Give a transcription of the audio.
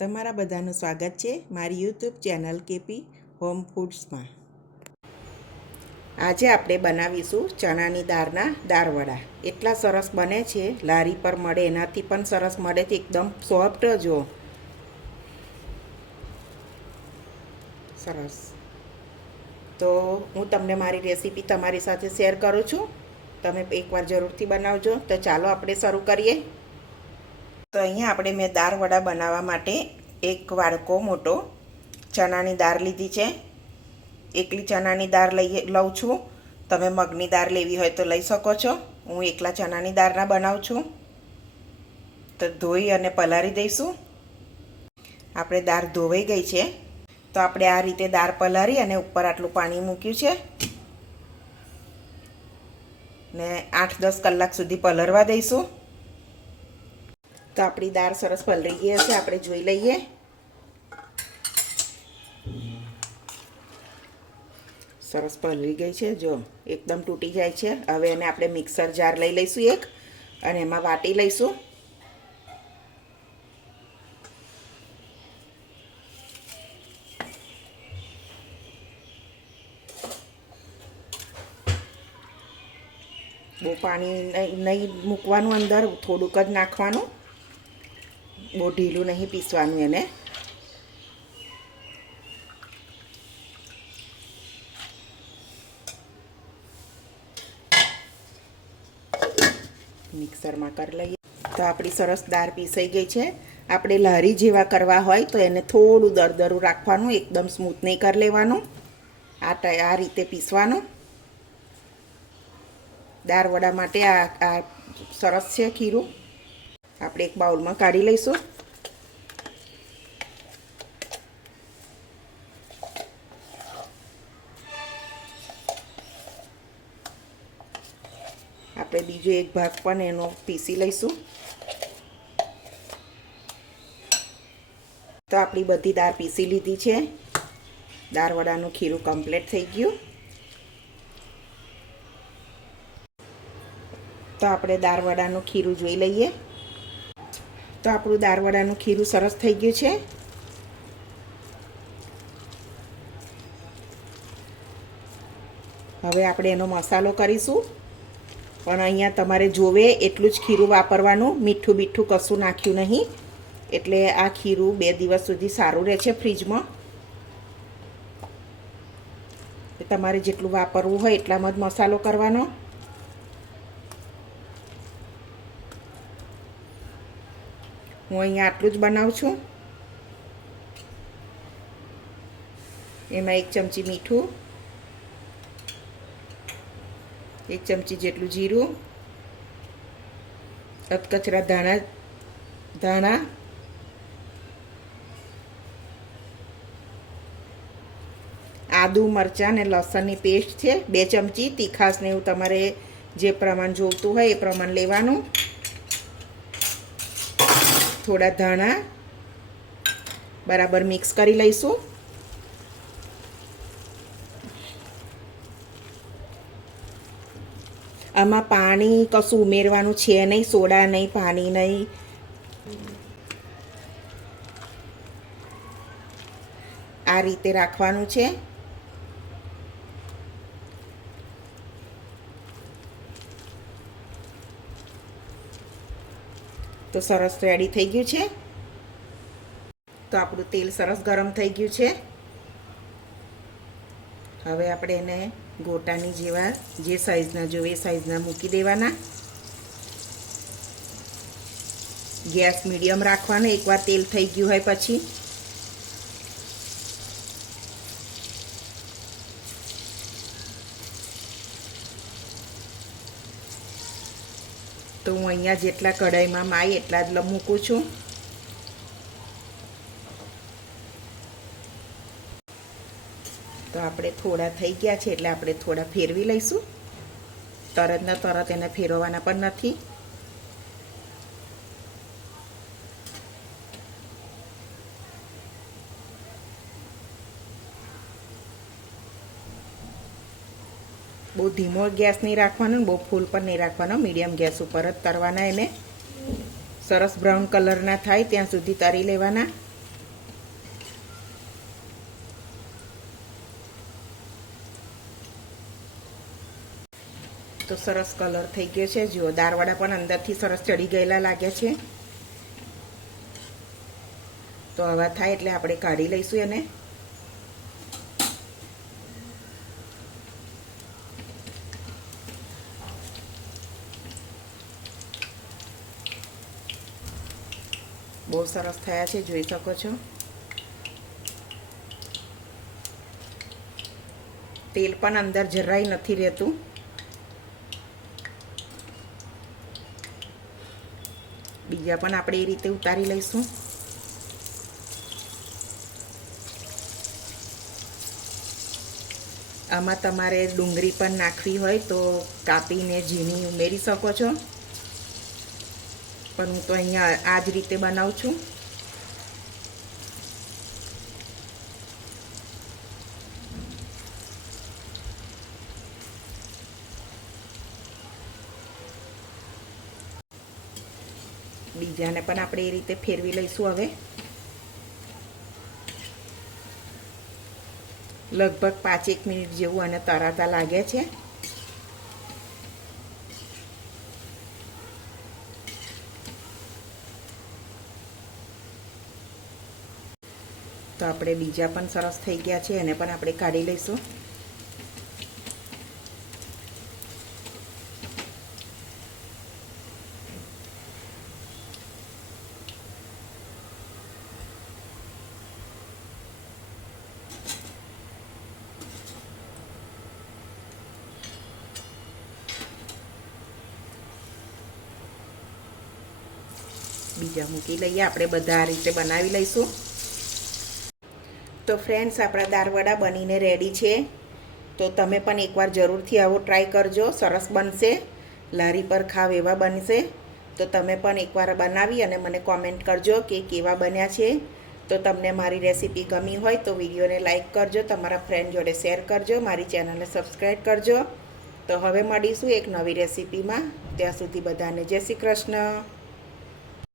તમારા બધાનું સ્વાગત છે મારી યુટ્યુબ ચેનલ કેપી હોમ ફૂડ્સમાં। આજે આપણે બનાવીશું ચણાની દાળના દાળવડા। એટલા સરસ બને છે, લારી પર મળે એનાથી પણ સરસ મળે છે, એકદમ સોફ્ટ જો સરસ। તો હું તમને મારી રેસીપી તમારી સાથે શેર કરું છું, તમે એકવાર જરૂરથી બનાવજો। તો ચાલો આપણે શરૂ કરીએ। તો અહીંયા આપણે મેં દાળવડા બનાવવા માટે એક વાડકો મોટો ચણાની દાળ લીધી છે। એકલી ચણાની દાળ લઉં છું, તમે મગની દાળ લેવી હોય તો લઈ શકો છો। હું એકલા ચણાની દાળના બનાવું છું। તો ધોઈ અને પલાળી દઈશું। આપણે દાળ ધોવાઈ ગઈ છે, તો આપણે આ રીતે દાળ પલાળી અને ઉપર આટલું પાણી મૂક્યું છે ને 8-10 કલાક સુધી પલળવા દઈશું। તો આપણી દાળ સરસ પલળી ગઈ હશે, આપણે જોઈ લઈએ। સરસ પલળી ગઈ છે, જો એકદમ તૂટી જાય છે। હવે એને આપણે મિક્સર જાર લઈ લઈશું એક, અને એમાં વાટી લઈશું। બહુ પાણી નહીં મૂકવાનું, અંદર થોડુંક જ નાખવાનું, બહુ ઢીલું નહીં પીસવાનું એને। મિક્સરમાં કરી લઈએ। તો આપણી સરસ દાળ પીસાઈ ગઈ છે। આપણે લારી જેવા કરવા હોય તો એને થોડું દરદરું રાખવાનું, એકદમ સ્મૂથ નહીં કરી લેવાનું। આ રીતે પીસવાનું। દાળ વડા માટે આ સરસ છે ખીરું। આપણે એક બાઉલમાં કાઢી લઈશું। આપણે બીજો એક ભાગ પણ એનો પીસી લઈશું। તો આપણી બધી દાળ પીસી લીધી છે। દાળ વડાનું ખીરું કમ્પ્લીટ થઈ ગયું। તો આપણે દાળ વડાનું ખીરું જોઈ લઈએ। તો આપણું દાળ વડાનું ખીરું સરસ થઈ ગયું છે। હવે આપણે એનો મસાલો કરીશું, પણ અહીંયા તમારે જોવે એટલું જ ખીરું વાપરવાનું, મીઠું બીઠું કશું નાખ્યું નહીં, એટલે આ ખીરું 2 દિવસ સુધી સારું રહે છે ફ્રીજમાં। તમારે જેટલું વાપરવું હોય એટલામાં જ મસાલો કરવાનો। હું અહીંયા આટલું જ બનાવું છું। એમાં 1 ચમચી મીઠું, 1 ચમચી જેટલું જીરું, અધકચરા ધાણા, આદુ મરચાં અને લસણની પેસ્ટ છે 2 ચમચી। તીખાશને એવું તમારે જે પ્રમાણ જોઈતું હોય એ પ્રમાણ લેવાનું। થોડા ધાણા, બરાબર મિક્સ કરી લઈશું। આમાં પાણી કશું ઉમેરવાનું છે નહીં, સોડા નહીં, પાણી નહીં। આ રીતે રાખવાનું છે। તો સરસ રેડી થઈ ગયું છે। તો આપણું તેલ સરસ ગરમ થઈ ગયું છે। હવે આપણે એને ગોટાની જેવા જે સાઈઝના જોઈએ એ સાઈઝના મૂકી દેવાના। ગેસ મીડિયમ રાખવાનો એકવાર તેલ થઈ ગયું હોય પછી। તો હું અહીંયા જેટલા કઢાઈમાં માય એટલા જ મૂકું છું। તો આપણે થોડા થઈ ગયા છે એટલે આપણે થોડા ફેરવી લઈશું। તરત ને તરત એને ફેરવવાના પણ નથી। બહુ ધીમો ગેસ નહીં રાખવાનો, બહુ ફૂલ પણ નહીં રાખવાનો, મીડિયમ ગેસ ઉપર જ તરવાના। એને સરસ બ્રાઉન કલરના થાય ત્યાં સુધી તરી લેવાના। તો સરસ કલર થઈ ગયો છે. જુઓ દાળવડા પણ અંદરથી સરસ ચડી ગયેલા લાગે છે. તો આવા થાય એટલે આપણે કાઢી લઈશું એને. બહુ સરસ થયા છે, જોઈ શકો છો. તેલ પણ અંદર જરાય નથી રહેતું. બીજા પણ આપણે એ રીતે ઉતારી લઈશું. આમાં તમારે ડુંગળી પણ નાખવી હોય તો કાપીને ઝીણી ઉમેરી શકો છો, પણ હું તો અહીંયા આ જ રીતે બનાવું છું. બીજાને પણ આપણે એ રીતે ફેરવી લઈશું. હવે લગભગ 5-1 મિનિટ જેવું આને તરાતા લાગે છે. તો આપણે બીજા પણ સરસ થઈ ગયા છે, એને પણ આપણે કાઢી લઈશું. બીજા મૂકી લઈએ. આપણે બધા આ રીતે બનાવી લઈશું. તો ફ્રેન્ડ્સ, આપણા દાળવડા બનીને રેડી છે. તો તમે પણ એકવાર જરૂરથી આવો ટ્રાય કરજો. સરસ બનશે, લારી પર ખાવ એવા બનશે. તો તમે પણ એકવાર બનાવી અને મને કોમેન્ટ કરજો કે કેવા બન્યા છે. તો તમને મારી રેસીપી ગમી હોય તો વિડીયોને લાઈક કરજો, તમારા ફ્રેન્ડ જોડે શેર કરજો, મારી ચેનલને સબસ્ક્રાઈબ કરજો. તો હવે મળીશું એક નવી રેસીપીમાં. ત્યાં સુધી બધાને જય શ્રી કૃષ્ણ.